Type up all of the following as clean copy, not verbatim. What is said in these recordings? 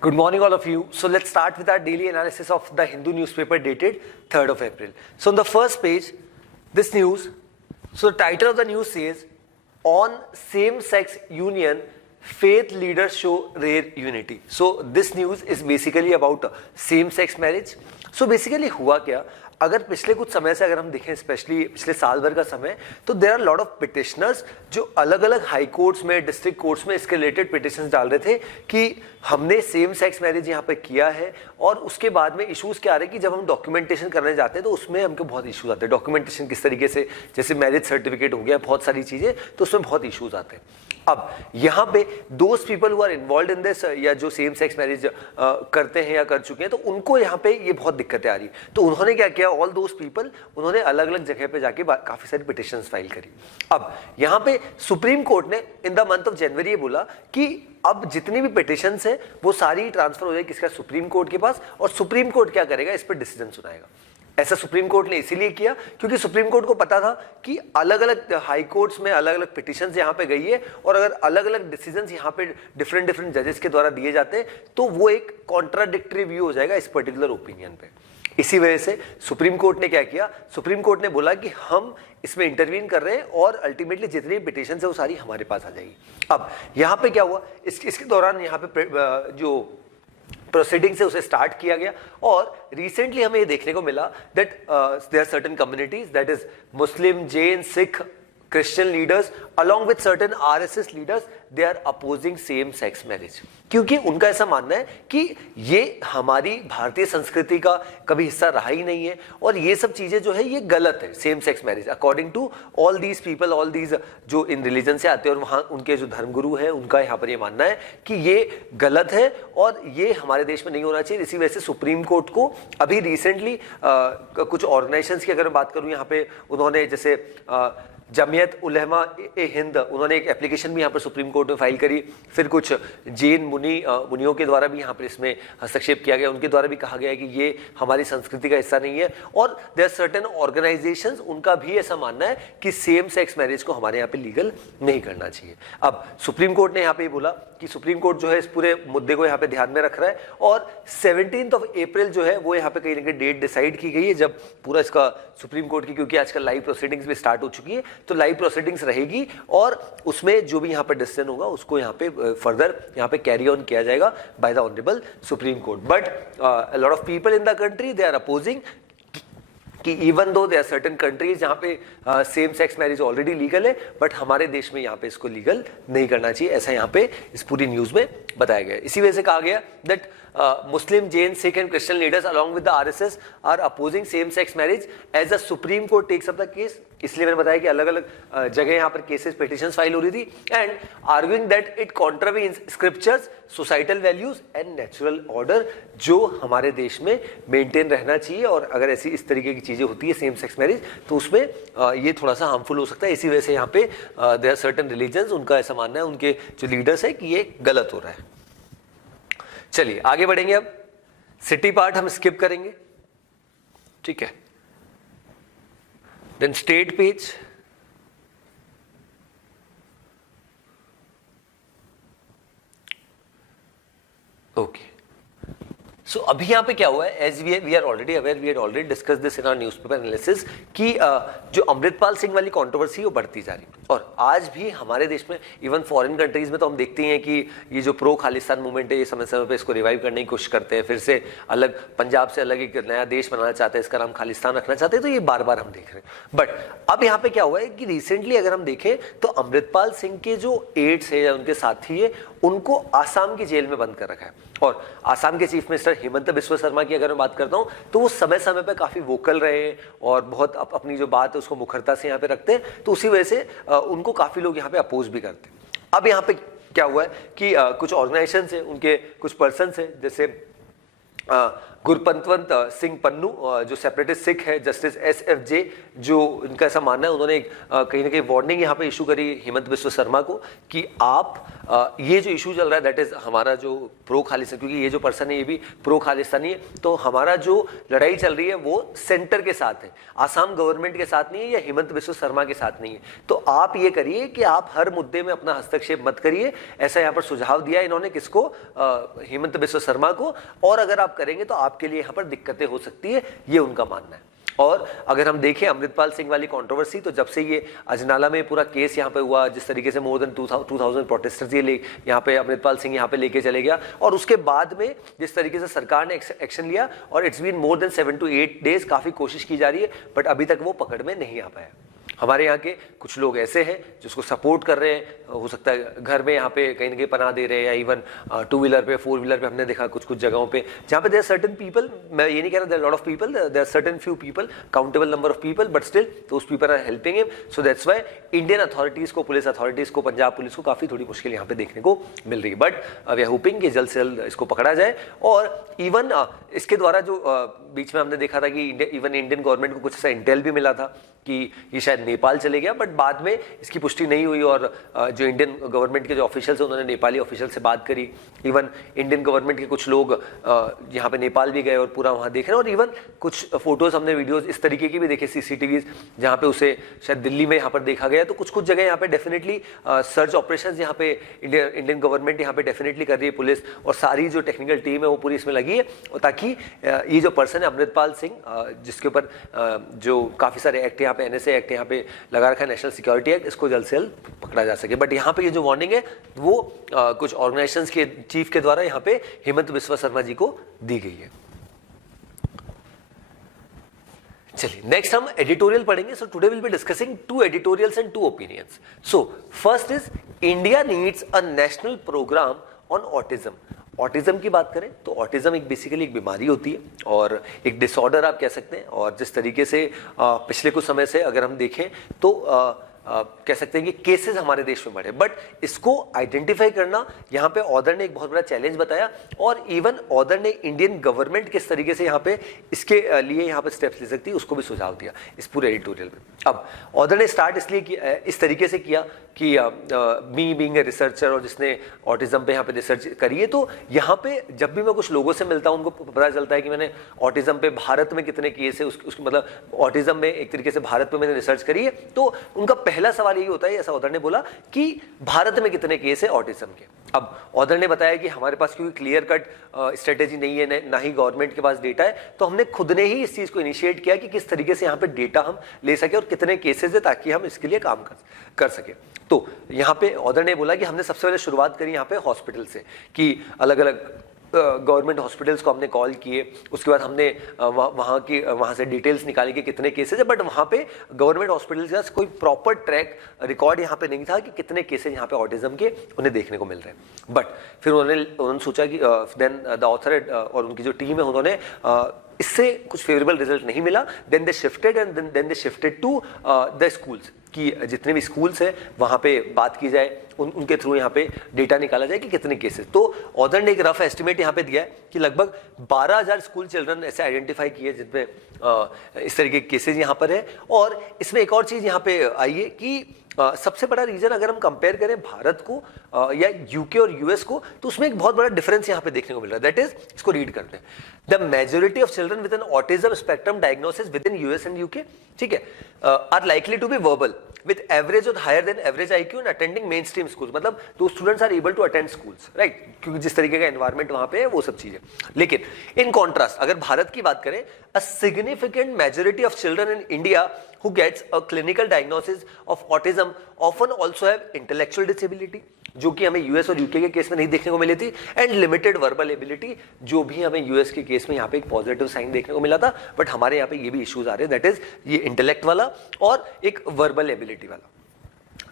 Good morning, all of you. So let's start with our daily analysis of the Hindu newspaper dated 3rd of April. So on the first page, this news. So the title of the news says, "On same-sex union, faith leaders show rare unity." So this news is basically about same-sex marriage. So basically हुआ क्या? अगर पिछले कुछ समय से अगर हम देखें, स्पेशली पिछले साल भर का समय, तो there are lot of petitioners जो अलग अलग हाई कोर्ट्स में, डिस्ट्रिक्ट कोर्ट्स में इसके रिलेटेड पिटिशंस डाल रहे थे कि हमने सेम सेक्स मैरिज यहाँ पे किया है। और उसके बाद में इश्यूज क्या आ रहे हैं कि जब हम डॉक्यूमेंटेशन करने जाते हैं तो उसमें हमको बहुत इश्यूज आते हैं। डॉक्यूमेंटेशन किस तरीके से, जैसे मैरिज सर्टिफिकेट हो गया, बहुत सारी चीजें, तो उसमें बहुत इश्यूज आते हैं। अब यहाँ पे those people who are involve in this, या जो सेम सेक्स मैरिज करते हैं या कर चुके हैं, तो उनको यहाँ पे ये बहुत दिक्कतें आ रही। तो उन्होंने क्या किया, ऑल दोज पीपल, उन्होंने अलग अलग जगह पे जाके काफी सारी पिटिशंस फाइल करी। अब यहाँ पे सुप्रीम कोर्ट ने in the month of January ये बोला कि अब जितनी भी पिटिशंस है वो सारी ट्रांसफर हो जाएगी किसका, सुप्रीम कोर्ट के पास, और सुप्रीम कोर्ट क्या करेगा, इस पर डिसीजन सुनाएगा। ऐसा सुप्रीम कोर्ट ने इसीलिए किया क्योंकि सुप्रीम कोर्ट को पता था कि अलग अलग हाई कोर्ट्स में अलग अलग पिटिशंस यहाँ पे गई है, और अगर अलग अलग डिसीजंस यहाँ पे डिफरेंट जजेस के द्वारा दिए जाते हैं तो वो एक कॉन्ट्राडिक्टरी व्यू हो जाएगा इस पर्टिकुलर ओपिनियन पे। इसी वजह से सुप्रीम कोर्ट ने क्या किया, सुप्रीम कोर्ट ने बोला कि हम इसमें इंटरवीन कर रहे हैं और अल्टीमेटली जितनी पिटिशंस है वो सारी हमारे पास आ जाएगी। अब यहाँ पे क्या हुआ, इसके दौरान यहाँ पे जो प्रोसीडिंग से उसे स्टार्ट किया गया, और रिसेंटली हमें ये देखने को मिला that there are certain communities, that is Muslim, Jain, Sikh, Christian leaders along with certain RSS leaders, they are opposing same sex marriage, क्योंकि उनका ऐसा मानना है कि ये हमारी भारतीय संस्कृति का कभी हिस्सा रहा ही नहीं है, और ये सब चीजें जो है ये गलत है। Same sex marriage according to all these people, all these जो इन रिलीजन से आते हैं और वहाँ उनके जो धर्मगुरु है, उनका यहाँ पर ये मानना है कि ये गलत है और ये हमारे देश में नहीं होना चाहिए। इसी वजह से सुप्रीम कोर्ट को अभी रिसेंटली कुछ ऑर्गेनाइजेशंस की अगर मैं बात करूँ, यहाँ पे उन्होंने जैसे जमियत उलमा ए हिंद, उन्होंने एक एप्लीकेशन भी यहाँ पर सुप्रीम कोर्ट में फाइल करी। फिर कुछ जैन मुनियों के द्वारा भी यहाँ पर इसमें हस्तक्षेप किया गया, उनके द्वारा भी कहा गया है कि ये हमारी संस्कृति का हिस्सा नहीं है। और देयर सर्टेन ऑर्गेनाइजेशंस, उनका भी ऐसा मानना है कि सेम सेक्स मैरिज को हमारे यहाँ पे लीगल नहीं करना चाहिए। अब सुप्रीम कोर्ट ने यहाँ पे बोला कि सुप्रीम कोर्ट जो है इस पूरे मुद्दे को यहाँ पे ध्यान में रख रहा है, और 17 अप्रैल जो है वो यहाँ पे कहीं ना कहीं डेट डिसाइड की गई है जब पूरा इसका सुप्रीम कोर्ट की, क्योंकि आजकल लाइव प्रोसीडिंग्स भी स्टार्ट हो चुकी है, तो लाइव प्रोसीडिंग्स रहेगी और उसमें जो भी यहाँ पे डिसीजन होगा उसको यहाँ पे फर्दर यहाँ पे कैरी ऑन किया जाएगा by the honourable Supreme Court. But a lot of people in the country they are opposing कि even though there certain countries जहाँ पे same sex marriage already legal है, बट हमारे देश में यहाँ पे इसको लीगल नहीं करना चाहिए, ऐसा यहाँ पे इस पूरी न्यूज में बताया गया। इसी वजह से कहा गया that Muslim, Jain, Sikh and Christian leaders along with the RSS are opposing same-sex marriage as the Supreme Court takes up the case। इसलिए मैंने बताया कि अलग अलग जगह यहाँ पर केसेस, पिटिशंस फाइल हो रही थी, and arguing that it contravenes scriptures, societal values and natural order, जो हमारे देश में मेंटेन रहना चाहिए। और अगर ऐसी इस तरीके की चीजें होती है सेम सेक्स मैरिज, तो उसमें ये थोड़ा सा हार्मफुल हो सकता है। इसी वजह से यहाँ पे देयर आर सर्टेन रिलीजन्स, उनका ऐसा मानना है, उनके जो लीडर्स है कि ये गलत हो रहा है। चलिए आगे बढ़ेंगे। अब सिटी पार्ट हम स्किप करेंगे, ठीक है। Then state page, okay. So अभी यहाँ पे क्या हुआ है, as we are already aware, we had already discuss this in our newspaper analysis कि जो अमृतपाल सिंह वाली कंट्रोवर्सी वो बढ़ती जा रही है। और आज भी हमारे देश में, इवन फॉरेन कंट्रीज में, तो हम देखते हैं कि ये जो प्रो खालिस्तान मूवमेंट है, ये समय समय पे इसको रिवाइव करने की कोशिश करते हैं, फिर से अलग पंजाब से अलग एक नया देश बनाना चाहते हैं, इसका नाम खालिस्तान रखना चाहते हैं, तो ये बार बार हम देख रहे हैं। बट अब यहाँ पे क्या हुआ है कि रिसेंटली अगर हम देखें तो अमृतपाल सिंह के जो एड्स है या उनके साथी है, उनको आसाम की जेल में बंद कर रखा है। और आसाम के चीफ मिनिस्टर हेमंत बिस्वा शर्मा की अगर मैं बात करता हूं, तो वो समय समय पर काफी वोकल रहे और बहुत अपनी जो बात है उसको मुखरता से यहाँ पे रखते हैं, तो उसी वजह से उनको काफी लोग यहाँ पे अपोज भी करते हैं। अब यहाँ पे क्या हुआ है कि कुछ ऑर्गेनाइजेशन है, उनके कुछ पर्सन है, जैसे गुरपंतवंत सिंह पन्नू जो सेपरेटिस्ट सिख है, जस्टिस SFJ, जो इनका ऐसा मानना है, उन्होंने कहीं ना कहीं वार्निंग यहाँ पे इशू करी हेमंत बिस्वा शर्मा को कि आप ये जो इशू चल रहा है दैट इज हमारा जो प्रो खालिस्तान, क्योंकि ये जो पर्सन है ये भी प्रो खालिस्तानी है, तो हमारा जो लड़ाई चल रही है वो सेंटर के साथ है, आसाम गवर्नमेंट के साथ नहीं है या हिमंत बिस्वा शर्मा के साथ नहीं है। तो आप ये करिए कि आप हर मुद्दे में अपना हस्तक्षेप मत करिए, ऐसा यहाँ पर सुझाव दिया इन्होंने किसको, हिमंत बिस्वा शर्मा को, और अगर आप करेंगे तो आपके लिए यहाँ पर दिक्कतें हो सकती है, ये उनका मानना है। और अगर हम देखें अमृतपाल सिंह वाली कंट्रोवर्सी, तो जब से ये अजनाला में पूरा केस यहाँ पे हुआ, जिस तरीके से मोर देन 2000 प्रोटेस्टर्स ये यहाँ पे अमृतपाल सिंह यहाँ पे लेके चले गया, और उसके बाद में जिस तरीके से सरकार ने एक्शन लिया, और it's been more than 7 to 8 days, काफ़ी कोशिश की जा रही है, बट अभी तक वो पकड़ में नहीं आ पाया। हमारे यहाँ के कुछ लोग ऐसे हैं जिसको सपोर्ट कर रहे हैं, हो सकता है घर में यहाँ पे कहीं ना कहीं पनाह दे रहे हैं, या इवन 2 व्हीलर पे 4 व्हीलर पे हमने देखा कुछ जगहों पे जहाँ पे देयर सर्टेन पीपल, मैं ये नहीं कह रहा there lot of people, there certain few people, countable number of people, but still those people are helping him. So that's why Indian authorities को, पुलिस अथॉरिटीज को, पंजाब पुलिस को काफ़ी थोड़ी मुश्किल यहाँ पे देखने को मिल रही है, बट वी आर होपिंग कि जल्द से जल्द इसको पकड़ा जाए। और इवन इसके द्वारा जो बीच में हमने देखा था कि इवन इंडियन गवर्नमेंट को कुछ ऐसा इंटेल भी मिला था कि ये शायद नेपाल चले गया, बट बाद में इसकी पुष्टि नहीं हुई, और जो इंडियन गवर्नमेंट के जो ऑफिशियल्स हैं उन्होंने नेपाली ऑफिशियल से बात करी, इवन इंडियन गवर्नमेंट के कुछ लोग यहाँ पे नेपाल भी गए और पूरा वहाँ देख रहे हैं, और इवन कुछ फोटोज हमने वीडियोज इस तरीके की भी देखे CCTVs जहाँ पे उसे शायद दिल्ली में यहाँ पर देखा गया। तो कुछ जगह यहाँ पे डेफिनेटली सर्च ऑपरेशन यहाँ पे इंडियन गवर्नमेंट यहाँ पे डेफिनेटली कर रही है, पुलिस और सारी जो टेक्निकल टीम है वो पूरी इसमें लगी है, और ताकि ये जो पर्सन है अमृतपाल सिंह, जिसके ऊपर जो काफ़ी सारे एक्ट यहाँ पे NSA एक्ट यहाँ पे लगा रखा है, नेशनल सिक्योरिटी एक्ट, इसको जल्द से जल्द पकड़ा जा सके। बट यहाँ पे ये जो वार्निंग है वो कुछ ऑर्गेनाइजेशंस के चीफ के द्वारा यहाँ पे हिमंत बिस्वा शर्मा जी को दी गई है। चलिए नेक्स्ट हम एडिटोरियल पढ़ेंगे। So today will be discussing 2 editorials and 2 opinions. So first is India needs a national programme on autism. Autism की बात करें तो ऑटिज्म एक बेसिकली एक बीमारी होती है और एक डिसऑर्डर आप कह सकते हैं, और जिस तरीके से पिछले कुछ समय से अगर हम देखें तो कह सकते हैं कि केसेस हमारे देश में बढ़े, बट इसको आइडेंटिफाई करना यहाँ पे ऑथर ने एक बहुत बड़ा चैलेंज बताया, और इवन ऑथर ने इंडियन गवर्नमेंट किस तरीके से यहाँ पे इसके लिए यहाँ पे स्टेप्स ले सकती है उसको भी सुझाव दिया इस पूरे एडिटोरियल में। अब ऑथर ने स्टार्ट इसलिए किया, इस तरीके से किया कि मी बीइंग ए रिसर्चर और जिसने ऑटिज्म पे यहाँ पे रिसर्च करी है, तो यहाँ पे जब भी मैं कुछ लोगों से मिलता हूँ उनको पता चलता है कि मैंने ऑटिज्म पे भारत में कितने केस है, उसकी मतलब ऑटिज्म में एक तरीके से भारत में मैंने रिसर्च करी है, तो उनका पहला सवाल यही होता है, ऐसा ऑथर ने बोला कि भारत में कितने केस है ऑटिज्म के। अब ऑथर ने बताया कि हमारे पास क्योंकि क्लियर कट स्ट्रेटेजी नहीं है, ना ही गवर्नमेंट के पास डेटा है, तो हमने खुद ने ही इस चीज को इनिशिएट किया कि किस तरीके से यहाँ पे डेटा हम ले सके और कितने केसेस है ताकि हम इसके लिए काम कर सके। तो यहाँ पे ऑथर ने बोला कि हमने सबसे पहले शुरुआत करी यहाँ पे हॉस्पिटल से, कि अलग अलग गवर्नमेंट हॉस्पिटल्स को हमने कॉल किए, उसके बाद हमने वहाँ से डिटेल्स निकाली कि कितने केसेस है, बट वहाँ पे गवर्नमेंट हॉस्पिटल्स का कोई प्रॉपर ट्रैक रिकॉर्ड यहाँ पे नहीं था कि कितने केसेस यहाँ पे ऑटिज्म के उन्हें देखने को मिल रहे हैं। बट फिर उन्होंने सोचा कि देन द ऑथर और उनकी जो टीम है उन्होंने इससे कुछ फेवरेबल रिजल्ट नहीं मिला, then they shifted to the schools, कि जितने भी स्कूल्स हैं वहाँ पे बात की जाए, उनके थ्रू यहाँ पे डेटा निकाला जाए कि कितने केसेस। तो ऑथर ने एक रफ एस्टिमेट यहाँ पे दिया है कि लगभग 12,000 स्कूल चिल्ड्रन ऐसे आइडेंटिफाई किए जिसमें इस तरह के केसेस यहाँ पर है। और इसमें एक और चीज़ यहाँ पे आई है कि सबसे बड़ा रीजन अगर हम कंपेयर करें भारत को या यूके और यूएस को, तो उसमें एक बहुत बड़ा डिफरेंस यहाँ पे देखने को मिल रहा है। दैट इज, इसको रीड करते हैं, the majority of children with an autism spectrum diagnosis within US and UK, ठीक है, are likely to be verbal with average or higher than average IQ and attending mainstream schools, मतलब दो students are able to attend schools, right, क्योंकि जिस तरीके का environment वहां पे है वो सब चीजें। लेकिन इन कॉन्ट्रास्ट अगर भारत की बात करें, a significant majority of children in India who gets a clinical diagnosis of autism often also have intellectual disability, जो कि हमें यूएस और यूके के केस में नहीं देखने को मिली थी, एंड लिमिटेड वर्बल एबिलिटी, जो भी हमें यूएस के केस में यहाँ पे एक पॉजिटिव साइन देखने को मिला था, बट हमारे यहाँ पे ये भी इश्यूज आ रहे हैं, दैट इज ये इंटेलेक्ट वाला और एक वर्बल एबिलिटी वाला।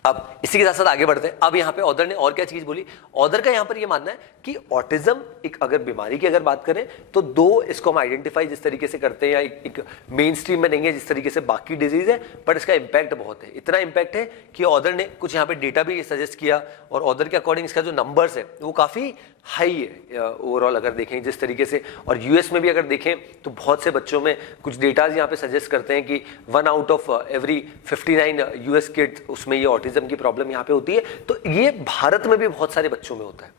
अब इसी के साथ साथ आगे बढ़ते हैं। अब यहाँ पे ऑथर ने और क्या चीज बोली, ऑथर का यहाँ पर ये मानना है कि ऑटिज्म एक अगर बीमारी की अगर बात करें तो दो इसको हम आइडेंटिफाई जिस तरीके से करते हैं या एक मेन स्ट्रीम में नहीं है जिस तरीके से बाकी डिजीज है, बट इसका इंपैक्ट बहुत है। इतना इंपैक्ट है कि ऑथर ने कुछ यहाँ पे डेटा भी सजेस्ट किया, और ऑथर के अकॉर्डिंग इसका जो नंबर्स है वो काफी हाई है ओवरऑल अगर देखें जिस तरीके से, और यूएस में भी अगर देखें तो बहुत से बच्चों में कुछ डेटाज यहाँ पे सजेस्ट करते हैं कि 1 out of every 59 US kids उसमें ये ऑटिज्म की प्रॉब्लम यहाँ पे होती है। तो ये भारत में भी बहुत सारे बच्चों में होता है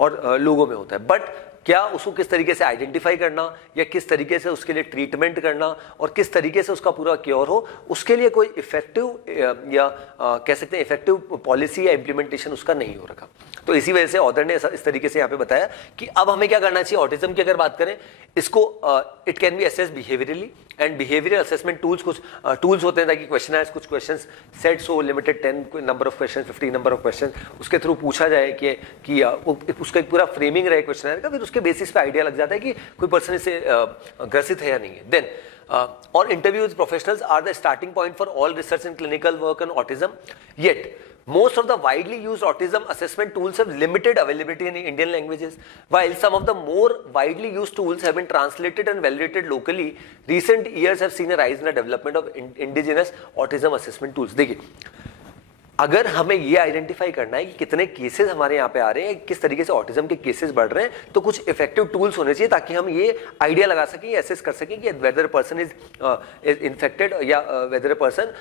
और लोगों में होता है, बट क्या उसको किस तरीके से आइडेंटिफाई करना या किस तरीके से उसके लिए ट्रीटमेंट करना और किस तरीके से उसका पूरा क्योर हो, उसके लिए कोई इफेक्टिव या कह सकते हैं इफेक्टिव पॉलिसी या इम्प्लीमेंटेशन उसका नहीं हो रखा। तो इसी वजह से ऑथर ने इस तरीके से यहाँ पे बताया कि अब हमें क्या करना चाहिए। ऑटिज्म की अगर बात करें, इसको it can be assess behaviourally and behavioural assessment tools, कुछ टूल्स होते हैं ताकि क्वेश्चन आए, कुछ क्वेश्चन सेट्स हो, limited 10 number of question, 15 number of question, उसके थ्रू पूछा जाए कि उसका एक पूरा फ्रेमिंग रहे क्वेश्चन का, फिर उसके बेसिस पे आइडिया लग जाता है कि कोई पर्सन इससे ग्रसित है या नहीं है। देन और interviews professionals are the starting point for all research and clinical work on autism. Yet, most of the widely used autism assessment tools have limited availability in Indian languages. While some of the more widely used tools have been translated and validated locally, recent years have seen a rise in the development of indigenous autism assessment tools. देखिए, अगर हमें ये identify करना है कि कितने cases हमारे यहाँ पे आ रहे हैं, किस तरीके से ऑटिज्म के केसेस बढ़ रहे हैं, तो कुछ इफेक्टिव टूल्स होने चाहिए ताकि हम ये आइडिया लगा सकें, एसेस कर सकें कि वेदर पर्सन इज इन्फेक्टेड या weather person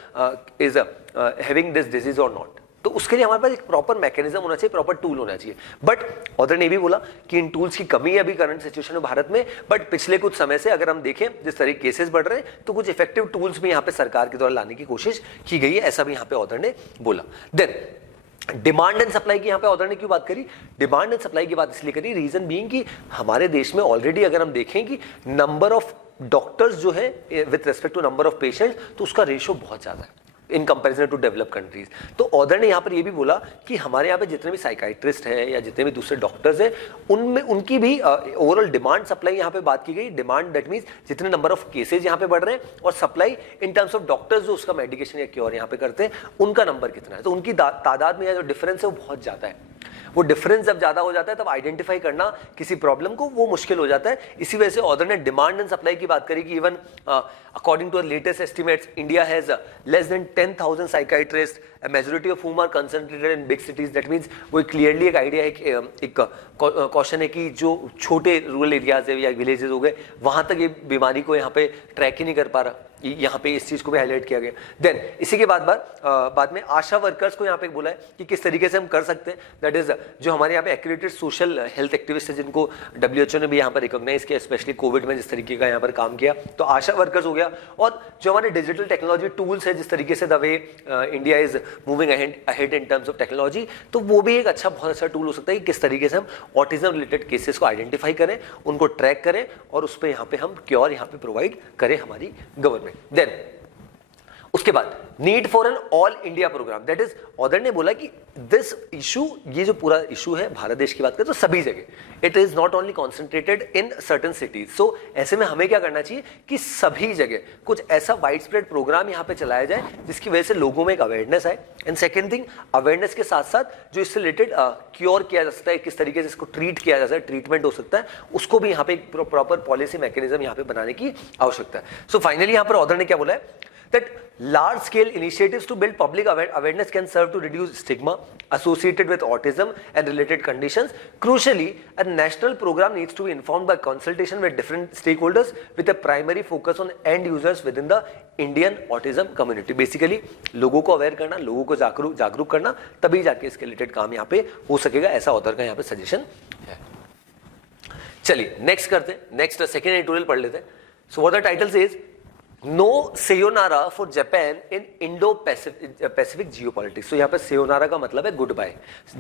is having this disease और नॉट। तो उसके लिए हमारे पास एक प्रॉपर मैकेनिज्म होना चाहिए, प्रॉपर टूल होना चाहिए। बट ऑथर ने भी बोला कि इन टूल्स की कमी है अभी करंट सिचुएशन में भारत में, बट पिछले कुछ समय से अगर हम देखें जिस तरह केसेस बढ़ रहे हैं तो कुछ इफेक्टिव टूल्स भी यहाँ पे सरकार के द्वारा लाने की कोशिश की गई है, ऐसा भी यहाँ पे ऑथर ने बोला। देन डिमांड एंड सप्लाई की यहाँ पे ऑथर ने क्यों बात करी? डिमांड एंड सप्लाई की बात इसलिए करी, रीजन बीइंग कि हमारे देश में ऑलरेडी अगर हम देखें कि नंबर ऑफ डॉक्टर्स जो है with respect to number of patients, तो उसका रेशियो बहुत ज्यादा है in comparison to develop countries. तो ऑथर ने यहाँ पर ये भी बोला कि हमारे यहाँ पे जितने भी साइकाइट्रिस्ट हैं या जितने भी दूसरे डॉक्टर्स हैं, उनमें उनकी भी ओवरऑल डिमांड सप्लाई यहाँ पे बात की गई। डिमांड दैट मीन्स जितने नंबर ऑफ केसेज यहाँ पे बढ़ रहे हैं, और supply in terms of doctors जो उसका मेडिकेशन या क्योर यहाँ पे करते हैं, उनका नंबर कितना है। तो उनकी तादाद में जो डिफरेंस है वो बहुत ज्यादा है। वो डिफरेंस जब ज्यादा हो जाता है तब आइडेंटिफाई करना किसी प्रॉब्लम को वो मुश्किल हो जाता है। इसी वजह से ऑथर ने डिमांड एंड सप्लाई की बात करी कि even according to latest estimates, India has less than 10,000 psychiatrist, majority of whom are concentrated in big cities. That means वो क्लियरली एक आइडिया है कि एक क्वेश्चन है कि जो छोटे रूरल एरियाज है या विलेजेस हो गए, वहां तक ये बीमारी को यहाँ पे ट्रैक ही नहीं कर पा रहा। यहाँ पे इस चीज को भी हाईलाइट किया गया। देन इसी के बाद में आशा वर्कर्स को यहाँ पे बोला है कि किस तरीके से हम कर सकते हैं। दैट इज जो हमारे यहाँ पे एक्रेडिटेड सोशल हेल्थ एक्टिविस्ट है, जिनको WHO ने भी यहाँ पर रिकॉग्नाइज किया, स्पेशली कोविड में जिस तरीके का यहाँ पर काम किया, तो आशा वर्कर्स हो गया। और जो हमारे डिजिटल टेक्नोलॉजी टूल्स है, जिस तरीके से the way India is moving ahead in terms of technology, तो वो भी एक अच्छा बहुत अच्छा टूल हो सकता है कि किस तरीके से हम ऑटिज्म रिलेटेड केसेस को आइडेंटिफाई करें, उनको ट्रैक करें और उस पर यहाँ पे हम क्योर यहाँ पे प्रोवाइड करें हमारी गवर्नमेंट। देन उसके बाद need for an all India programme. That is author ने बोला कि दिस इशू, ये जो पूरा इशू है भारत देश की बात करें तो सभी जगह, it is not only concentrated in certain cities. So ऐसे में हमें क्या करना चाहिए कि सभी जगह कुछ ऐसा वाइड स्प्रेड प्रोग्राम यहाँ पे चलाया जाए जिसकी वजह से लोगों में एक अवेयरनेस आए। एंड सेकेंड थिंग, अवेयरनेस के साथ साथ जो इससे रिलेटेड क्योर किया जा सकता है, किस तरीके से इसको ट्रीट किया जा सकता है, ट्रीटमेंट हो सकता है, उसको भी यहाँ पे एक प्रॉपर पॉलिसी मैकेनिज्म यहाँ पे बनाने की आवश्यकता है। सो फाइनली यहाँ पर ऑथर ने क्या बोला है that large scale initiatives to build public awareness can serve to reduce stigma associated with autism and related conditions. Crucially, a national program needs to be informed by consultation with different stakeholders with a primary focus on end users within the Indian autism community. Basically, लोगों को aware करना, लोगों को जागरूक करना, तभी जाके इसके रिलेटेड काम यहाँ पे हो सकेगा, ऐसा ऑथर का यहाँ पे सजेशन है। चलिए नेक्स्ट करते हैं, नेक्स्ट सेकेंड एडिटोरियल पढ़ लेते हैं। So what the title says, no sayonara for Japan in Indo Pacific geopolitics. तो यहाँ पे sayonara का मतलब है good bye.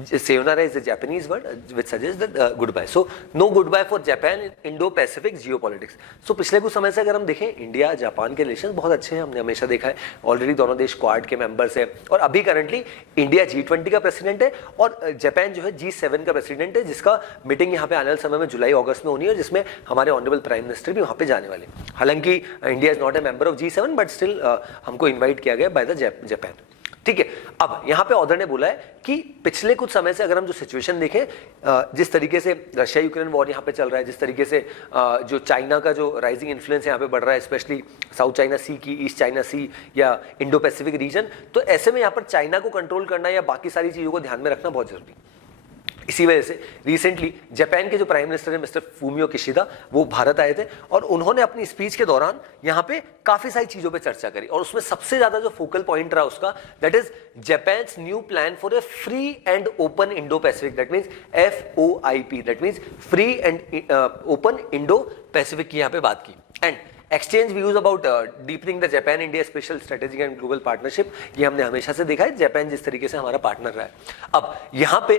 sayonara is a Japanese word which suggest that good bye. So no good bye for Japan in Indo Pacific geopolitics. So पिछले कुछ समय से अगर हम देखें, इंडिया जापान के रिलेशन बहुत अच्छे हैं, हमने हमेशा देखा है। ऑलरेडी दोनों देश क्वाड के मेंबर्स हैं, और अभी करंटली इंडिया G20 का प्रेसिडेंट है और जापान जो है G7 का प्रेसिडेंट है, जिसका मीटिंग यहाँ पे आने वाले समय में जुलाई अगस्त में होनी है, जिसमें हमारे ऑनरेबल प्राइम मिनिस्टर भी वहाँ पे जाने वाले। हालांकि India is not a member of G7, but still हमको इनवाइट किया गया बाय द जापान। ठीक है, अब यहां पे ऑथर ने बोला है कि पिछले कुछ समय से अगर हम जो सिचुएशन देखें, जिस तरीके से रशिया यूक्रेन वॉर यहां पे चल रहा है, जिस तरीके से जो चाइना का जो राइजिंग इन्फ्लुएंस यहां पे बढ़ रहा है, स्पेशली साउथ चाइना सी की, ईस्ट चाइना सी या इंडो पैसिफिक रीजन, तो ऐसे में यहां पर चाइना को कंट्रोल करना या बाकी सारी चीजों को ध्यान में रखना बहुत जरूरी है। इसी वजह से रिसेंटली जापान के जो प्राइम मिनिस्टर है मिस्टर फूमियो किशिदा, वो भारत आए थे और उन्होंने अपनी स्पीच के दौरान यहाँ पे काफी सारी चीजों पे चर्चा करी और उसमें सबसे ज्यादा जो फोकल पॉइंट रहा उसका, that is Japan's new plan for a free and open Indo Pacific, that means FOIP, that means free and open Indo Pacific की यहाँ पे बात की। And exchange views about deepening the Japan India special strategic and global partnership, ये हमने हमेशा से देखा है, जापान जिस तरीके से हमारा पार्टनर रहा है। अब यहाँ पे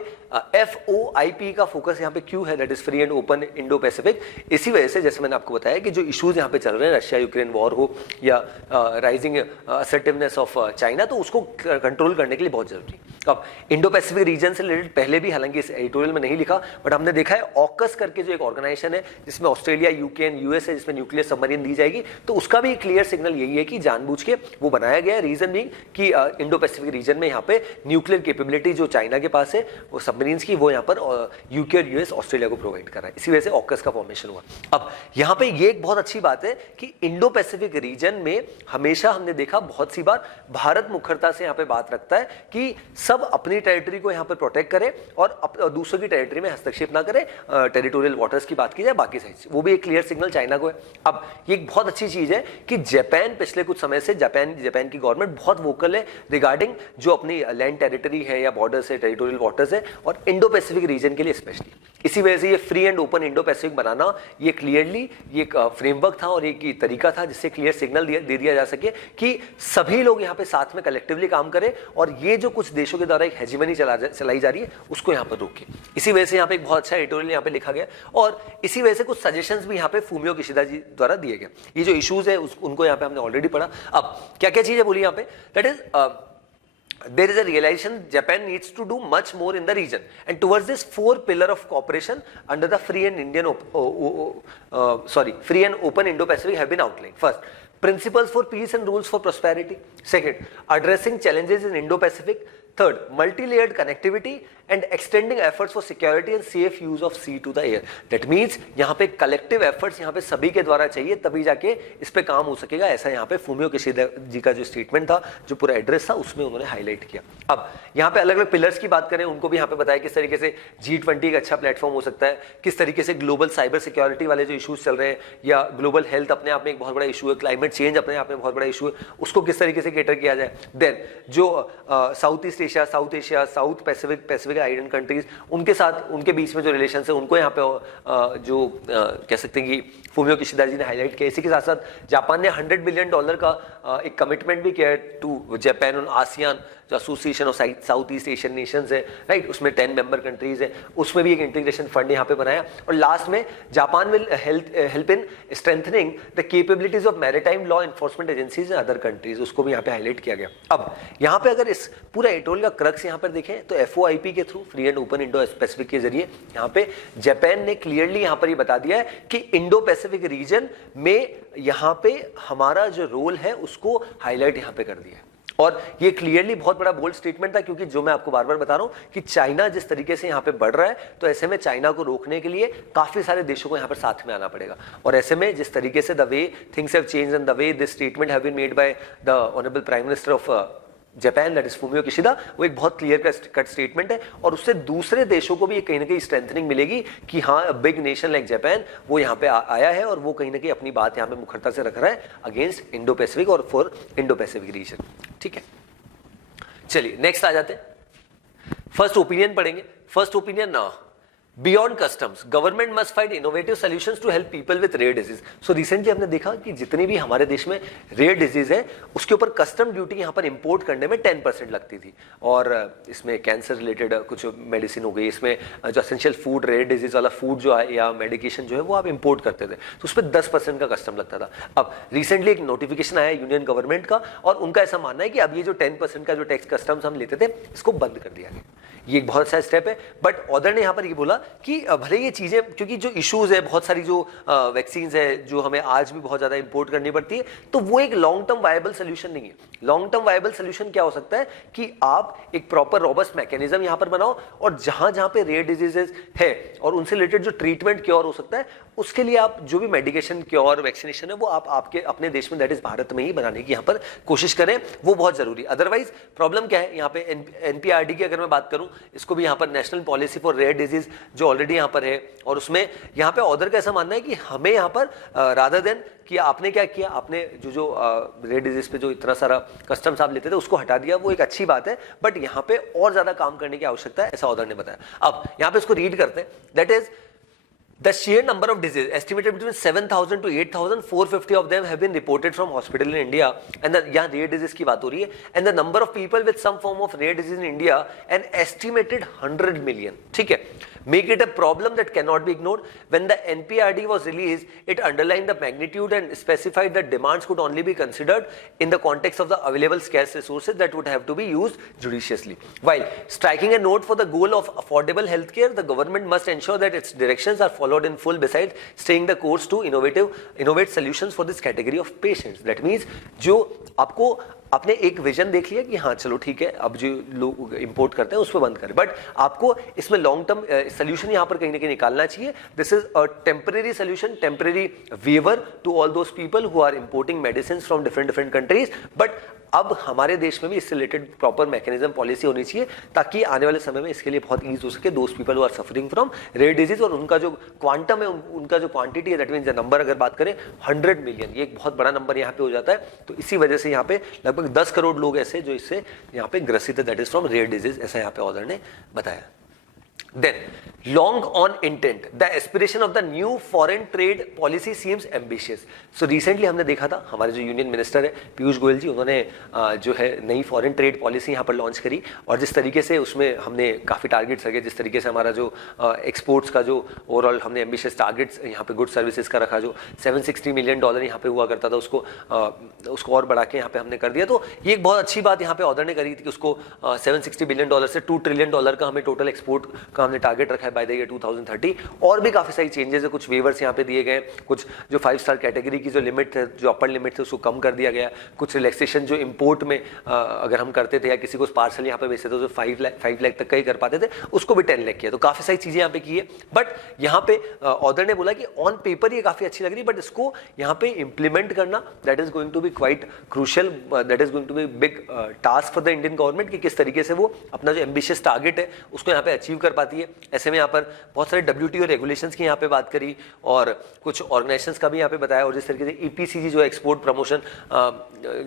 FOIP का फोकस यहाँ पे क्यों है, that is free and open Indo Pacific, इसी वजह से जैसे मैंने आपको बताया कि जो इश्यूज यहाँ पे चल रहे हैं, रशिया यूक्रेन वॉर हो या राइजिंग असर्टिवनेस ऑफ चाइना, तो उसको कंट्रोल करने के लिए बहुत जरूरी। अब इंडो पैसिफिक रीजन से रिलेटेड पहले भी, हालांकि इस एडिटोरियल में नहीं लिखा, बट हमने देखा है ऑकस करके जो एक ऑर्गेनाइजेशन है जिसमें ऑस्ट्रेलिया, यूके एंड यूएस है, जिसमें न्यूक्लियर सबमरीन दी जाएगी, तो उसका भी क्लियर सिग्नल यही है कि जानबूझ के वो बनाया गया है। रीजन भी कि इंडो पैसिफिक रीजन में यहाँ पे न्यूक्लियर कैपेबिलिटी जो चाइना के पास है वो सबमरीन्स की, वो यहाँ पर यूके और यूएस ऑस्ट्रेलिया को प्रोवाइड कर रहा है, इसी वजह से ऑकस का फॉर्मेशन हुआ। अब यहाँ पे ये एक बहुत अच्छी बात है कि इंडो पैसिफिक रीजन में हमेशा हमने देखा बहुत सी बार भारत मुखरता से यहाँ पे बात रखता है कि सब अपनी टेरिटरी को यहाँ पर प्रोटेक्ट करे और दूसरों की टेरिटरी में हस्तक्षेप ना करे, टेरिटोरियल वाटर्स की बात की जाए, बाकी साइड वो भी एक क्लियर सिग्नल चाइना को है। अब ये एक बहुत अच्छी चीज है कि जापान पिछले कुछ समय से जापान की गवर्नमेंट बहुत वोकल है रिगार्डिंग जो अपनी लैंड टेरिटरी है या बॉर्डर्स है, टेरिटोरियल वाटर्स है, और इंडो पैसिफिक रीजन के लिए स्पेशली। इसी वजह से ये free and open Indo Pacific बनाना, ये क्लियरली ये एक फ्रेमवर्क था और एक तरीका था जिससे क्लियर सिग्नल दे दिया जा सके कि सभी लोग यहाँ पे साथ में कलेक्टिवली काम करें और ये जो कुछ देशों के द्वारा एक हेजिमनी चलाई जा रही है उसको यहाँ पर रोके। इसी वजह से यहाँ पे एक बहुत अच्छा एडिटोरियल यहाँ पे लिखा गया और इसी वजह से कुछ सजेशंस भी यहाँ पे फूमियो किशिदा जी द्वारा दिए गए। ये जो इश्यूज है उनको यहाँ पे हमने ऑलरेडी पढ़ा। अब क्या क्या चीजें बोली यहाँ पे, that is there is a realization Japan needs to do much more in the region, and towards this 4 pillar of cooperation under the free and open Indo-Pacific have been outlined. First, principles for peace and rules for prosperity. Second, addressing challenges in Indo-Pacific. Third, multi-layered connectivity and extending efforts for security and safe use of sea to the air. That means यहाँ पे collective efforts यहाँ पे सभी के द्वारा चाहिए, तभी जाके इस पे काम हो सकेगा। ऐसा यहाँ पे फूमियो किशिदा जी का जो स्टेटमेंट था, जो पूरा एड्रेस था, उसमें उन्होंने हाईलाइट किया। अब यहाँ पे अलग अलग पिलर्स की बात करें, उनको भी यहाँ पे बताया किस तरीके से G20 एक अच्छा प्लेटफॉर्म हो सकता है, किस तरीके से ग्लोबल साइबर सिक्योरिटी वाले जो इशूज चल रहे हैं या ग्लोबल हेल्थ अपने आप में एक बहुत बड़ा इशू है, क्लाइमेट चेंज अपने आप में बहुत बड़ा इशू है, उसको किस तरीके से कैटर किया जाए। देन जो south east Asia, south Asia, south Pacific island countries, उनके साथ उनके बीच में जो रिलेशन है उनको यहाँ पे जो कह सकते हैं कि फूमियो किशिदा जी ने हाईलाइट किया। इसी के साथ साथ जापान ने $100 बिलियन का एक कमिटमेंट भी किया है टू जापान और आसियान जो association of south east Asian Nations है, राइट, उसमें 10 मेंबर कंट्रीज है, उसमें भी एक इंटीग्रेशन फंड यहाँ पे बनाया। और लास्ट में Japan will help in strengthening the capabilities of maritime law enforcement agencies in other countries, उसको भी यहाँ पे हाईलाइट किया गया। अब यहाँ पे अगर इस पूरा एटोल का क्रक्स यहाँ पर देखें तो FOIP के through, free and open Indo Pacific के जरिए, यहाँ पे जापान ने क्लियरली यहाँ पर ये बता दिया है कि इंडो पैसिफिक रीजन में यहाँ पे हमारा जो रोल है उसको हाईलाइट यहाँ पे कर दिया है। और ये क्लियरली बहुत बड़ा बोल्ड स्टेटमेंट था, क्योंकि जो मैं आपको बार बार बता रहा हूं कि चाइना जिस तरीके से यहाँ पे बढ़ रहा है, तो ऐसे में चाइना को रोकने के लिए काफी सारे देशों को यहाँ पर साथ में आना पड़ेगा। और ऐसे में जिस तरीके से the way things have changed and the way this statement have been made by the honourable prime minister of Japan, that is Fumio Kishida, वो एक बहुत क्लियर कट स्टेटमेंट है और उससे दूसरे देशों को भी कहीं ना कहीं स्ट्रेंथनिंग मिलेगी कि हाँ, बिग नेशन लाइक जापान वो यहाँ पे आया है और वो कहीं ना कहीं अपनी बात यहाँ पे मुखरता से रख रहा है अगेंस्ट इंडो पैसिफिक और फॉर इंडो पैसिफिक रीजन। ठीक है, चलिए नेक्स्ट आ जाते हैं। फर्स्ट ओपिनियन पढ़ेंगे। First opinion, beyond customs government must find innovative solutions to help people with rare disease. So recently हमने देखा कि जितनी भी हमारे देश में रेयर डिजीज है उसके ऊपर कस्टम ड्यूटी यहाँ पर इंपोर्ट करने में 10% लगती थी, और इसमें कैंसर रिलेटेड कुछ मेडिसिन हो गई, इसमें जो एसेंशियल फूड, रेयर डिजीज वाला फूड जो है या मेडिकेशन जो है वो आप इंपोर्ट करते थे, तो उस पर 10% का कस्टम लगता था। अब रिसेंटली एक नोटिफिकेशन आया यूनियन गवर्नमेंट का और उनका ऐसा मानना है कि अब ये जो 10% का जो टैक्स कस्टम्स हम लेते थे इसको बंद कर दिया गया। ये एक बहुत अच्छा स्टेप है, बट ऑदर ने यहाँ पर ये बोला कि भले ये चीजें, क्योंकि जो इश्यूज है, बहुत सारी जो वैक्सीन है जो हमें आज भी बहुत ज्यादा इंपोर्ट करनी पड़ती है, तो वो एक लॉन्ग टर्म वायबल सोल्यूशन नहीं है। लॉन्ग टर्म वायबल सोल्यूशन क्या हो सकता है कि आप एक प्रॉपर रोबस्ट मैकेनिज्म यहाँ पर बनाओ और जहां जहां पे रेयर डिजीजेस है और उनसे रिलेटेड जो ट्रीटमेंट क्योर हो सकता है उसके लिए आप जो भी मेडिकेशन, क्योर, वैक्सीनेशन है वो आप आपके अपने देश में, दैट इज भारत में ही बनाने की यहाँ पर कोशिश करें, वो बहुत जरूरी। अदरवाइज प्रॉब्लम क्या है यहाँ पे, एनपीआरडी की अगर मैं बात करूँ, इसको भी यहाँ पर national policy for rare disease जो ऑलरेडी यहाँ पर है, और उसमें यहाँ पे ऑर्डर का ऐसा मानना है कि हमें यहाँ पर रादर देन कि आपने क्या किया, आपने जो रेयर डिजीज पे जो इतना सारा कस्टम्स आप लेते थे उसको हटा दिया, वो एक अच्छी बात है, बट यहाँ पे और ज्यादा काम करने की आवश्यकता है, ऐसा ऑर्डर ने बताया। अब यहाँ पे इसको रीड करते हैं, that is the sheer number of diseases estimated between 7,000 to 8,450 of them have been reported from hospital in India, and यहाँ rare disease की बात हो रही है, and the number of people with some form of rare disease in India an estimated 100 million, ठीक है, make it a problem that cannot be ignored. When the NPRD was released, it underlined the magnitude and specified that demands could only be considered in the context of the available scarce resources that would have to be used judiciously. While striking a note for the goal of affordable healthcare, the government must ensure that its directions are followed in full, besides staying the course to innovate solutions for this category of patients. That means जो आपको आपने एक vision देख लिया कि हाँ चलो ठीक है, अब जो लोग इंपोर्ट करते हैं उस पर बंद करें, बट आपको इसमें लॉन्ग टर्म सोल्यूशन यहाँ पर कहीं ना कहीं निकालना चाहिए। This is a temporary solution, temporary waiver to all those people who are importing medicine from different countries, but अब हमारे देश में भी इससे रिलेटेड प्रॉपर मैकेनिज्म पॉलिसी होनी चाहिए ताकि आने वाले समय में इसके लिए बहुत ईज हो सके those people who are suffering from rare disease, और उनका जो क्वांटम है, उनका जो क्वांटिटी है, दैट मीन्स नंबर अगर बात करें 100 मिलियन, ये एक बहुत बड़ा नंबर यहाँ पे हो जाता है। तो इसी वजह से यहाँ पे लगभग 10 करोड़ लोग ऐसे जो इससे यहाँ पे ग्रसित है, that is from rare disease, ऐसा यहाँ पे ऑथर ने बताया। Then, long on intent, the aspiration of the new foreign trade policy seems ambitious. So recently हमने देखा था हमारे जो यूनियन मिनिस्टर है पीयूष गोयल जी, उन्होंने जो है नई फॉरेन ट्रेड पॉलिसी यहाँ पर लॉन्च करी, और जिस तरीके से उसमें हमने काफ़ी टारगेट्स रखे, जिस तरीके से हमारा जो एक्सपोर्ट्स का जो ओवरऑल हमने एम्बिशियस टारगेट्स यहाँ पे गुड सर्विसेज का रखा, जो $760 मिलियन यहाँ पे हुआ करता था उसको और बढ़ा के यहाँ पे हमने कर दिया। तो ये एक बहुत अच्छी बात यहाँ पे ऑर्डर ने करी थी कि उसको $760 बिलियन से $2 ट्रिलियन का हमें टोटल एक्सपोर्ट का हमने टारगेट रखा है बाय द ईयर 2030। और भी काफी सारी चेंजेस है, कुछ वेवर्स यहाँ पे दिए गए, कुछ जो 5 स्टार कैटेगरी की जो लिमिट है, जो अपर लिमिट थे उसको कम कर दिया गया, कुछ रिलैक्सेशन जो इंपोर्ट में अगर हम करते थे या किसी को पार्सल यहाँ पे बेचते थे तो 5 लाख तक का ही कर पाते थे, उसको भी 10 लाख किया। तो काफी सारी चीजें यहाँ पे की है, बट यहाँ पे ऑर्डर ने बोला कि ऑन पेपर ये काफी अच्छी लग रही, बट इसको यहाँ पे इंप्लीमेंट करना that is going to be quite crucial, that is going to be big task for the Indian government कि किस तरीके से वो अपना जो एम्बिशियस टारगेट है उसको यहाँ पे अचीव कर पाती है। ऐसे में यहाँ पर बहुत सारे WTO रेगुलेशंस की यहाँ पे बात करी और कुछ ऑर्गेनाइजेशंस का भी यहाँ पे बताया, और जिस तरीके से EPCG जो एक्सपोर्ट प्रमोशन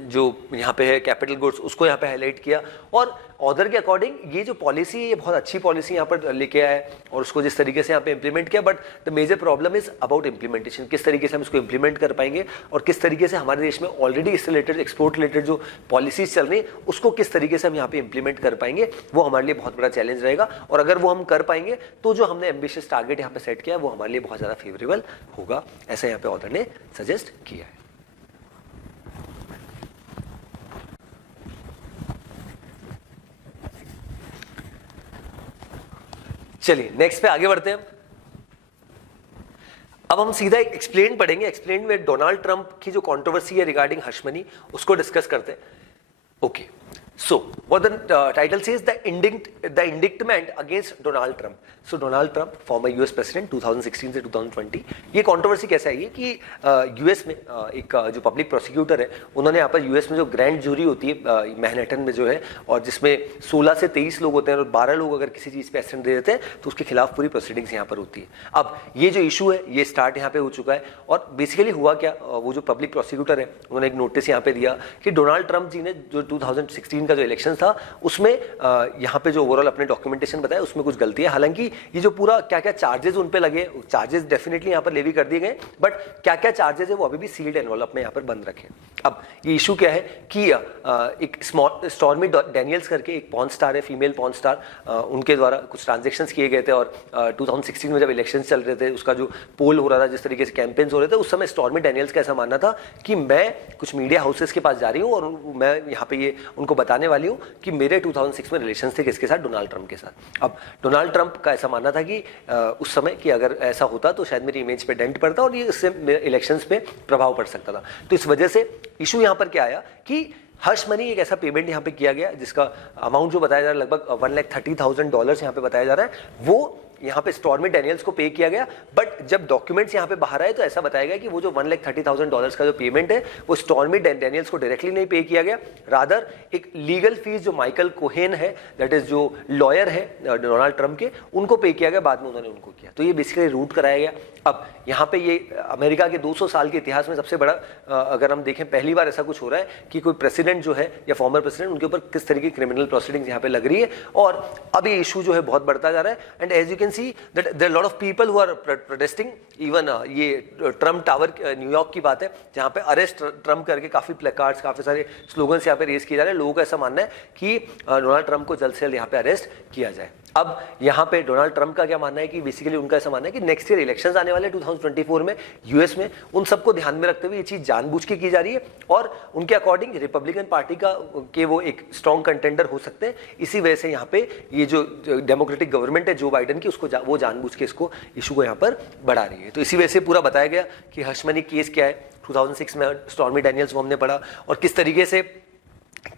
जो यहाँ पे है कैपिटल गुड्स, उसको यहाँ पे हाईलाइट किया। और ऑर्डर के अकॉर्डिंग ये जो पॉलिसी है ये बहुत अच्छी पॉलिसी यहाँ पर लेके आया है और उसको जिस तरीके से यहाँ पे इंप्लीमेंट किया, but the major problem is about implementation, किस तरीके से हम इसको इंप्लीमेंट कर पाएंगे और किस तरीके से हमारे देश में ऑलरेडी इससे रिलेटेड एक्सपोर्ट रिलेटेड जो पॉलिसीज चल रही है उसको किस तरीके से हम यहाँ पे इंप्लीमेंट कर पाएंगे, वो हमारे लिए बहुत बड़ा चैलेंज रहेगा। और अगर वो हम कर पाएंगे तो जो हमने एम्बिशियस टारगेट यहाँ पे सेट किया वो हमारे लिए बहुत ज्यादा फेवरेबल होगा, ऐसा यहाँ पे ऑथर ने सजेस्ट किया है। चलिए नेक्स्ट पे आगे बढ़ते हैं। अब हम सीधा एक्सप्लेन पढ़ेंगे। एक्सप्लेन में डोनाल्ड ट्रंप की जो कंट्रोवर्सी है रिगार्डिंग हश मनी उसको डिस्कस करते हैं। Okay, so what the title says, the indictment against Donald Trump. So Donald Trump, former US president 2016 से 2020, ये कंट्रोवर्सी कैसा है ये कि यूएस में एक जो पब्लिक प्रोसिक्यूटर है उन्होंने यहाँ पर यूएस में जो ग्रैंड जूरी होती है मैनहट्टन में जो है, और जिसमें 16 से 23 लोग होते हैं और 12 लोग अगर किसी चीज़ पे एक्शन दे देते हैं तो उसके खिलाफ पूरी प्रोसीडिंग्स यहाँ पर होती है। अब ये जो इशू है ये स्टार्ट यहाँ पे हो चुका है, और बेसिकली हुआ क्या, वो जो पब्लिक प्रोसिक्यूटर है उन्होंने एक नोटिस यहाँ पे दिया कि डोनाल्ड ट्रंप जी ने जो 2016 का जो इलेक्शन था उसमें यहाँ पे जो ओवरऑल अपने डॉक्यूमेंटेशन बताया उसमें कुछ गलती है। हालांकि ये जो पूरा क्या क्या चार्जेस उन पे लगे, चार्जेस डेफिनेटली यहाँ पर लेवी कर दिए गए, बट क्या क्या चार्जेस है वो अभी भी सील्ड एनवलप में यहाँ पर बंद रखे। अब ये इशू क्या है कि एक स्टॉर्मी डैनियल्स करके एक पॉर्न स्टार है, फीमेल पॉर्न स्टार, उनके द्वारा कुछ ट्रांजेक्शंस किए गए थे, और 2016 में जब इलेक्शन चल रहे थे उसका जो पोल हो रहा था, जिस तरीके से कैंपेन्स हो रहे थे, उस समय स्टॉर्मी डैनियल्स का ऐसा मानना था कि मैं कुछ मीडिया हाउसेस के पास जा रही हूँ और मैं यहाँ पे ये उनको बताने वाली हूँ कि मेरे 2006 में रिलेशन थे किसके साथ, डोनाल्ड ट्रंप के साथ। अब डोनाल्ड ट्रंप का ऐसा मानना था कि उस समय कि अगर ऐसा होता तो शायद मेरी इमेज पे डेंट पड़ता और ये इससे इलेक्शंस पे प्रभाव पड़ सकता था। तो इस वजह से इशू यहाँ पर क्या आया कि हश मनी एक ऐसा पेमेंट यहाँ पे किया गया जिसका अमाउंट जो बताया जा रहा है लगभग $130,000 यहाँ पे बताया जा रहा है, वो यहाँ पे स्टॉर्मी डैनियल्स को पे किया गया, बट जब डॉक्यूमेंट्स यहाँ पे बाहर आए तो ऐसा बताया गया कि वो जो $1,30,000 का जो पेमेंट है वो स्टॉर्मी डैनियल्स को डायरेक्टली नहीं पे किया गया, रादर एक लीगल फीस जो माइकल कोहेन है, दैट इज जो लॉयर है डोनाल्ड ट्रंप के, उनको पे किया गया, बाद में उन्होंने उनको किया। तो ये बेसिकली रूट कराया गया। अब यहाँ पे ये अमेरिका के 200 साल के इतिहास में सबसे बड़ा, अगर हम देखें, पहली बार ऐसा कुछ हो रहा है कि कोई प्रेसिडेंट जो है या फॉर्मर प्रेसिडेंट, उनके ऊपर किस तरीके की क्रिमिनल प्रोसीडिंग्स यहाँ पे लग रही है, और अब ये इशू जो है बहुत बढ़ता जा रहा है। And as you can see that there lot of people who are protesting, even ये ट्रम्प टावर न्यूयॉर्क की बात है जहाँ पे अरेस्ट ट्रम्प करके काफी प्लेकार्ड्स, काफी सारे स्लोगन्स यहाँ पे रेस किए जा रहे हैं। लोगों का ऐसा मानना है कि डोनाल्ड ट्रम्प को जल्द से जल्द यहाँ पे अरेस्ट किया जाए। अब यहाँ पे डोनाल्ड ट्रम्प का क्या मानना है कि बेसिकली उनका ऐसा मानना है कि नेक्स्ट ईयर इलेक्शंस आने वाले 2024 में यूएस में, उन सबको ध्यान में रखते हुए ये चीज जानबूझ के की जा रही है, और उनके अकॉर्डिंग रिपब्लिकन पार्टी का के वो एक स्ट्रॉन्ग कंटेंडर हो सकते हैं। इसी वजह से यहाँ पे ये जो डेमोक्रेटिक गवर्नमेंट है जो बाइडेन की, उसको वो जानबूझ के इसको इशू को यहाँ पर बढ़ा रही है। तो इसी वजह से पूरा बताया गया कि हश मनी केस क्या है, 2006 में स्टॉर्मी डैनियल्स को हमने पढ़ा, और किस तरीके से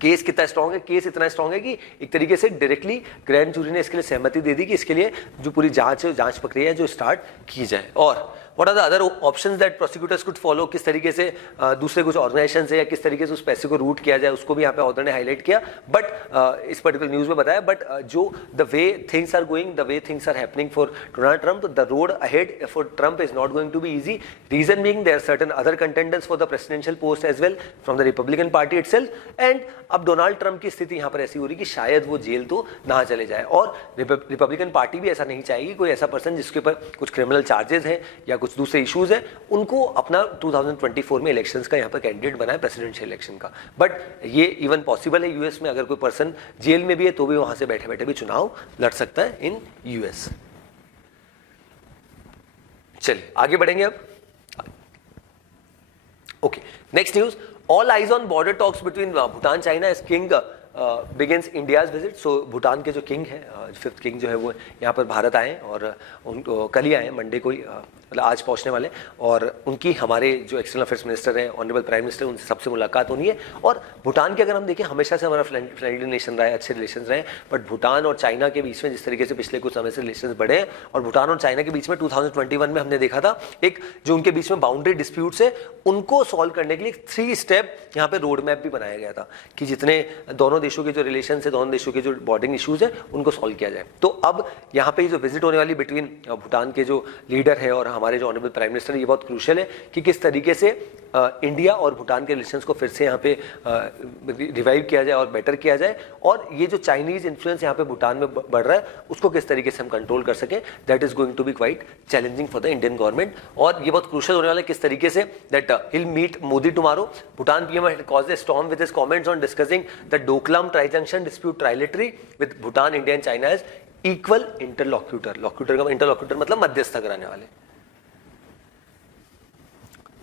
केस कितना स्ट्रांग है। केस इतना स्ट्रांग है कि एक तरीके से डायरेक्टली ग्रैंड जूरी ने इसके लिए सहमति दे दी कि इसके लिए जो पूरी जांच प्रक्रिया है जो स्टार्ट की जाए। और what are the other options that prosecutors could follow, किस तरीके से दूसरे कुछ ऑर्गेनाइजेशन से या किस तरीके से उस पैसे को रूट किया जाए, उसको भी यहाँ पे ऑथर ने हाईलाइट किया। बट इस पर्टिकुलर न्यूज में बताया, बट जो the way things are going, the way things are happening for Donald Trump, the road ahead for Trump is not going to be easy. Reason being there are certain other contenders for the presidential post as well from the Republican party itself. And अब Donald Trump की स्थिति यहाँ पर ऐसी हो रही कि शायद वो जेल तो ना चले जाए, और रिपब्लिकन पार्टी भी ऐसा नहीं चाहेगी कोई ऐसा पर्सन जिसके ऊपर कुछ क्रिमिनल चार्जेस हैं या कुछ दूसरे इश्यूज हैं, उनको अपना 2024 में इलेक्शंस का यहाँ पर कैंडिडेट बनाए प्रेसिडेंशियल इलेक्शन का। बट ये इवन पॉसिबल है यूएस में, अगर कोई पर्सन जेल में भी है तो भी वहां से बैठे बैठे भी चुनाव लड़ सकता है इन यूएस। चलिए आगे बढ़ेंगे अब। Okay, next news, all eyes on border talks between Bhutan China as king begins India's visit. So Bhutan के जो किंग है, 5th किंग जो है वो यहाँ पर भारत आए, और उनको कल ही आए, मंडे को ही, मतलब आज पहुँचने वाले, और उनकी हमारे जो एक्सटर्नल अफेयर्स मिनिस्टर हैं, ऑनरेबल प्राइम मिनिस्टर, उनसे सबसे मुलाकात होनी है। और भूटान के अगर हम देखें, हमेशा से हमारा फ्रेंडली नेशन रहा है, अच्छे रिलेशन रहे, बट भूटान और चाइना के बीच में जिस तरीके से पिछले कुछ समय से रिलेशन बढ़े हैं, और भूटान और चाइना के बीच में 2021 में हमने देखा था एक जो उनके बीच में बाउंड्री डिस्प्यूट्स है उनको सॉल्व करने के लिए 3 स्टेप यहाँ पे रोड मैप भी बनाया गया था कि जितने दोनों देशों के जो रिलेशन है, दोनों देशों के जो बॉर्डरिंग इश्यूज है, उनको सॉल्व किया जाए। तो अब यहाँ पे जो विजिट होने वाली बिटवीन भूटान के जो लीडर है और हमारे जो ऑनरेबल प्राइम मिनिस्टर, ये बहुत क्रूशियल है कि किस तरीके से इंडिया और भूटान के रिलेशंस को फिर से यहाँ पे रिवाइव किया जाए और बेटर किया जाए, और ये जो चाइनीज इन्फ्लुएंस यहाँ पे भूटान में बढ़ रहा है उसको किस तरीके से हम कंट्रोल कर सकें, that is going to be quite challenging for the Indian government. और ये बहुत क्रूशियल होने वाला है किस तरीके से that he'll meet Modi tomorrow. Bhutan PM had caused a storm with his comments on discussing the Doklam tri junction dispute trilateral with Bhutan, India and China as equal interlocutor. Locutor का इंटरलॉक्यूटर मतलब मध्यस्थ कराने वाले।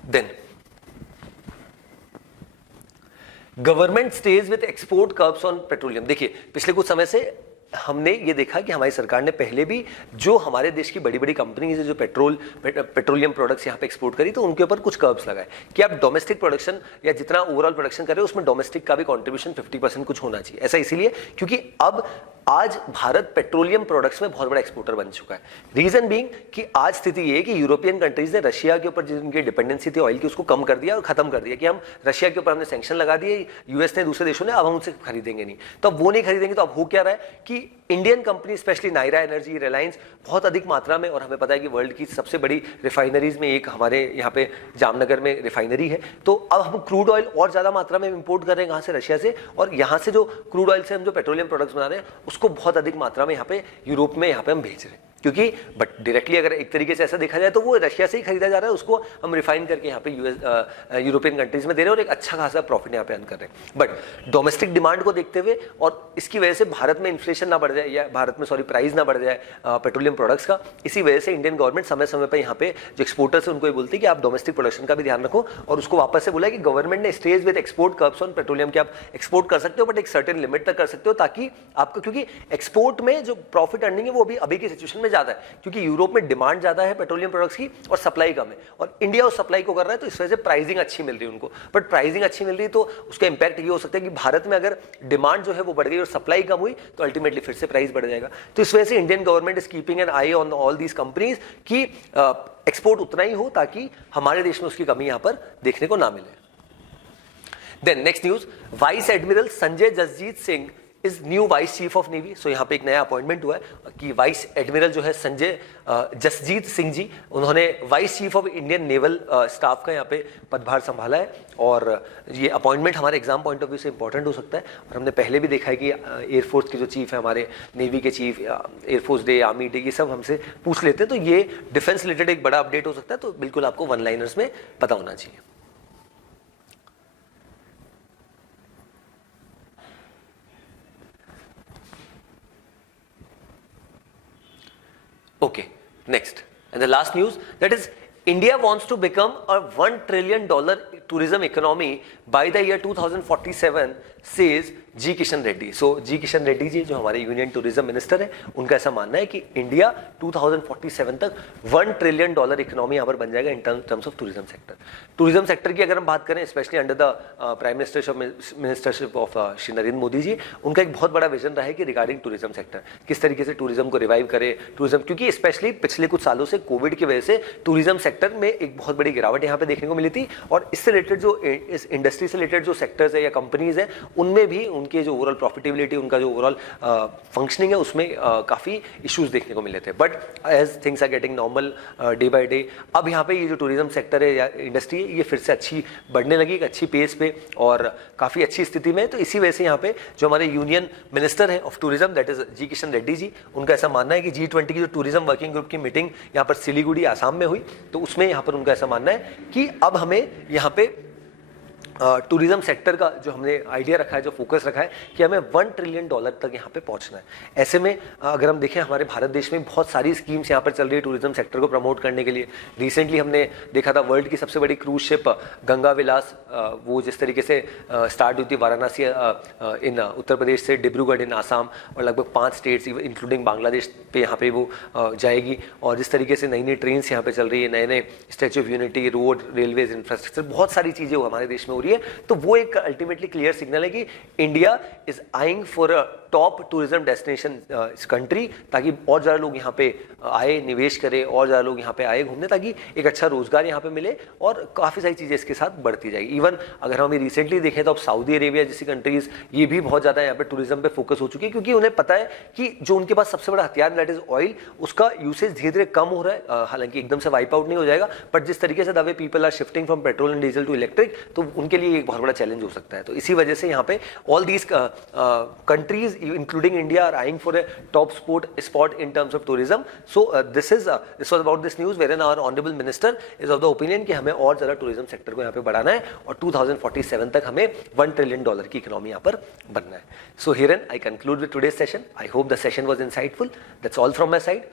Then government stage with export curbs on petroleum. देखिए पिछले कुछ समय से हमने ये देखा कि हमारी सरकार ने पहले भी जो हमारे देश की बड़ी बड़ी कंपनीज है जो पेट्रोलियम प्रोडक्ट्स यहाँ पे एक्सपोर्ट करी, तो उनके ऊपर कुछ कर्ब्स लगाए कि आप डोमेस्टिक प्रोडक्शन या जितना ओवरऑल प्रोडक्शन कर रहे हो उसमें डोमेस्टिक का भी कंट्रीब्यूशन 50% कुछ होना चाहिए। ऐसा इसीलिए क्योंकि अब आज भारत पेट्रोलियम प्रोडक्ट्स में बहुत बड़ा एक्सपोर्टर बन चुका है। रीजन बीइंग कि आज स्थिति ये है कि यूरोपियन कंट्रीज ने रशिया के ऊपर जिनकी डिपेंडेंसी थी ऑयल की उसको कम कर दिया और खत्म कर दिया कि हम रशिया के ऊपर हमने सैंक्शन लगा दिए, यूएस ने, दूसरे देशों ने, अब हम उनसे खरीदेंगे नहीं। तो अब वो नहीं खरीदेंगे तो अब हो क्या रहा है कि Indian company specially Nayara energy, Reliance बहुत अधिक मात्रा में, और हमें पता है कि वर्ल्ड की सबसे बड़ी रिफाइनरीज में एक हमारे यहाँ पे जामनगर में रिफाइनरी है, तो अब हम क्रूड ऑयल और ज्यादा मात्रा में इंपोर्ट कर रहे हैं कहाँ से, रशिया से, और यहाँ से जो क्रूड ऑयल से हम जो पेट्रोलियम प्रोडक्ट्स बना रहे हैं उसको बहुत अधिक मात्रा में यहाँ पे यूरोप में यहाँ पे हम भेज रहे हैं। क्योंकि बट डायरेक्टली अगर एक तरीके से ऐसा देखा जाए तो वो रशिया से ही खरीदा जा रहा है, उसको हम रिफाइन करके यहाँ पे यूरोपियन कंट्रीज में दे रहे हैं और एक अच्छा खासा प्रॉफिट यहाँ पे अर्न कर रहे हैं। बट डोमेस्टिक डिमांड को देखते हुए और इसकी वजह से भारत में इन्फ्लेशन ना बढ़ जाए, या भारत में प्राइस ना बढ़ जाए पेट्रोलियम प्रोडक्ट्स का, इसी वजह से इंडियन गवर्नमेंट समय समय पर यहाँ पे जो एक्सपोर्टर्स है उनको ये बोलती है कि आप डोमेस्टिक प्रोडक्शन का भी ध्यान रखो, और उसको वापस से बोला कि गवर्नमेंट ने stage with export curbs on petroleum के आप एक्सपोर्ट कर सकते हो बट एक सर्टेन लिमिट तक कर सकते हो, ताकि आपको, क्योंकि एक्सपोर्ट में जो प्रॉफिट अर्निंग है वो अभी की सिचुएशन में ज्यादा है क्योंकि यूरोप में डिमांड ज्यादा है पेट्रोलियम प्रोडक्ट्स की और सप्लाई कम है, और इंडिया उस सप्लाई को कर रहा है, तो इस वजह से प्राइसिंग अच्छी मिल रही है उनको। बट प्राइसिंग अच्छी मिल रही है तो उसका इंपैक्ट ये हो सकता है कि भारत में अगर डिमांड जो है वो बढ़ गई और सप्लाई कम हुई तो अल्टीमेटली फिर से प्राइस बढ़ जाएगा। तो इस वजह से Indian government is keeping an I on all these companies कि एक्सपोर्ट उतना ही हो ताकि हमारे देश में उसकी कमी यहां पर देखने को ना मिले। Then next news, vice admiral Sanjay Jasjit Singh is new vice chief of navy. So यहाँ पे एक नया अपॉइंटमेंट हुआ है कि वाइस एडमिरल जो है संजय जसजीत सिंह जी, उन्होंने vice chief of Indian naval staff का यहाँ पे पदभार संभाला है, और ये अपॉइंटमेंट हमारे एग्जाम पॉइंट ऑफ व्यू से इंपॉर्टेंट हो सकता है। और हमने पहले भी देखा है कि एयरफोर्स के जो चीफ है, हमारे नेवी के chief, air force day, army day, ये सब हमसे पूछ लेते हैं, तो ये डिफेंस रिलेटेड एक बड़ा अपडेट हो सकता है, तो बिल्कुल आपको वन लाइनर्स में पता होना चाहिए। Okay, next. And the last news, that is India wants to become a $1 trillion tourism economy by the year 2047, says जी किशन रेड्डी। सो जी किशन रेड्डी जी जो हमारे यूनियन टूरिज्म मिनिस्टर है, उनका ऐसा मानना है कि इंडिया 2047 तक $1 ट्रिलियन इकोनॉमी यहाँ पर बन जाएगा in terms of tourism sector. Tourism sector की अगर हम बात करें, specially under the prime ministership of Shri Narendra Modi ji, उनका एक बहुत बड़ा विजन रहा है कि रिगार्डिंग टूरिज्म सेक्टर किस तरीके से टूरिज्म को रिवाइव करे, टूरिज्म, क्योंकि स्पेशली पिछले कुछ सालों से कोविड की वजह से टूरिज्म सेक्टर में एक बहुत बड़ी गिरावट यहाँ पे देखने को मिली थी, और इससे रिलेटेड जो इस इंडस्ट्री से रिलेटेड जो सेक्टर्स है या कंपनीज है, उनमें भी उनके जो ओवरऑल प्रॉफिटेबिलिटी, उनका जो ओवरऑल फंक्शनिंग है, उसमें काफी इश्यूज देखने को मिले थे। But as things are getting normal day by day, अब यहाँ पे ये जो टूरिज्म सेक्टर है या इंडस्ट्री है, ये फिर से अच्छी बढ़ने लगी, एक अच्छी पेस पे और काफी अच्छी स्थिति में। तो इसी वजह से यहाँ पे जो हमारे यूनियन मिनिस्टर है ऑफ टूरिज्म, दैट इज जी किशन रेड्डी जी, उनका ऐसा मानना है कि G20 की जो टूरिज्म वर्किंग ग्रुप की मीटिंग यहाँ पर सिलीगुड़ी आसाम में हुई, तो उसमें यहाँ पर उनका ऐसा मानना है कि अब हमें यहाँ पे टूरिज्म सेक्टर का जो हमने आइडिया रखा है, जो फोकस रखा है कि हमें $1 ट्रिलियन तक यहाँ पे पहुँचना है। ऐसे में अगर हम देखें, हमारे भारत देश में बहुत सारी स्कीम्स यहाँ पर चल रही है टूरिज्म सेक्टर को प्रमोट करने के लिए। रिसेंटली हमने देखा था वर्ल्ड की सबसे बड़ी क्रूज शिप गंगा विलास, वो जिस तरीके से स्टार्ट हुई थी वाराणसी इन उत्तर प्रदेश से, डिब्रूगढ़ इन आसाम, और लगभग 5 स्टेट्स इंक्लूडिंग बांग्लादेश पे यहाँ पे वो जाएगी। और जिस तरीके से नई नई ट्रेन यहाँ पे चल रही है, नए नए statue of unity, road, railways, infrastructure, बहुत सारी चीजें हमारे देश में हो रही है। तो वो एक अल्टीमेटली क्लियर सिग्नल है कि India is eyeing for a top tourism destination country, ताकि और ज़्यादा लोग यहाँ पे आए, निवेश करें, और ज़्यादा लोग यहाँ पे आए घूमने, ताकि एक अच्छा रोजगार यहाँ पे मिले और काफ़ी सारी चीज़ें इसके साथ बढ़ती जाएगी। इवन अगर हम रिसेंटली देखें तो अब सऊदी अरेबिया जैसी कंट्रीज ये भी बहुत ज़्यादा यहाँ पे टूरिज्म पे फोकस हो चुकी है, क्योंकि उन्हें पता है कि जो उनके पास सबसे बड़ा हथियार दैट इज ऑयल, उसका यूसेज धीरे धीरे कम हो रहा है। हालांकि एकदम से वाइप आउट नहीं हो जाएगा, बट जिस तरीके से the way people are shifting from petrol and diesel to electric, तो उनके लिए एक बहुत बड़ा चैलेंज हो सकता है। तो इसी वजह से यहाँ पे all these countries including India are eyeing for a top spot in terms of tourism. So this was about this news wherein our honorable minister is of the opinion कि हमें और ज़्यादा tourism sector को यहाँ पे बढ़ाना है और 2047 तक हमें $1 ट्रिलियन की इकोनॉमी यहाँ पर बनना है. So herein I conclude with today's session. I hope the session was insightful. That's all from my side.